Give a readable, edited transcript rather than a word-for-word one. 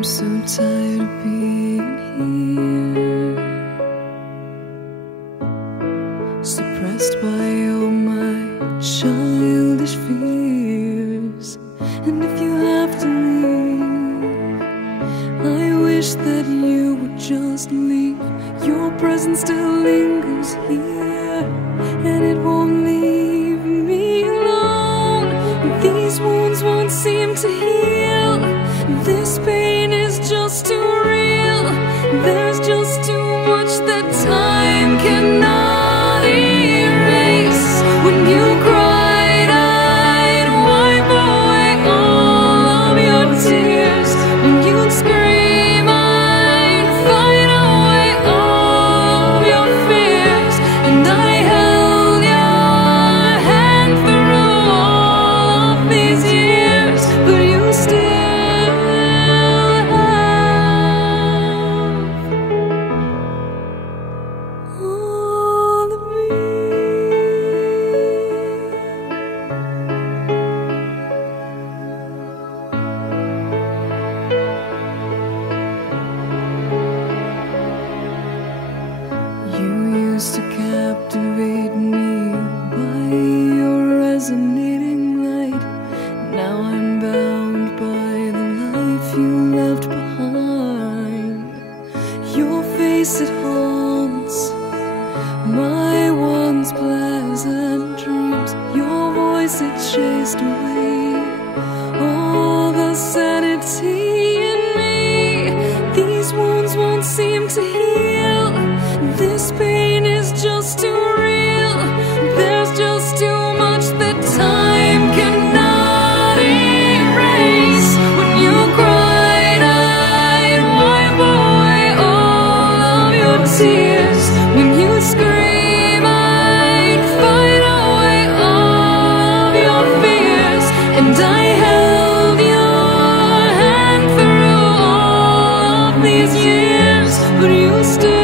I'm so tired of being here, suppressed by all my childish fears. And if you have to leave, I wish that you would just leave. Your presence still lingers here, and it won't leave me alone. These wounds won't seem to heal. This pain is just too real. There's just too much that time cannot erase. When you cried, I'd wipe away all of your tears. When you'd scream, I'd fight away all of your fears. And I held your hand through all of these years, but you still to captivate me by your resonating light. Now I'm bound by the life you left behind. Your face, it haunts my once pleasant dreams. Your voice, it chased away all the sanity in me. These wounds won't seem to heal. This pain is just too real. There's just too much that time cannot erase. When you cried, I'd wipe away all of your tears. When you scream, I'd fight away all of your fears. And I held your hand through all of these years, but you still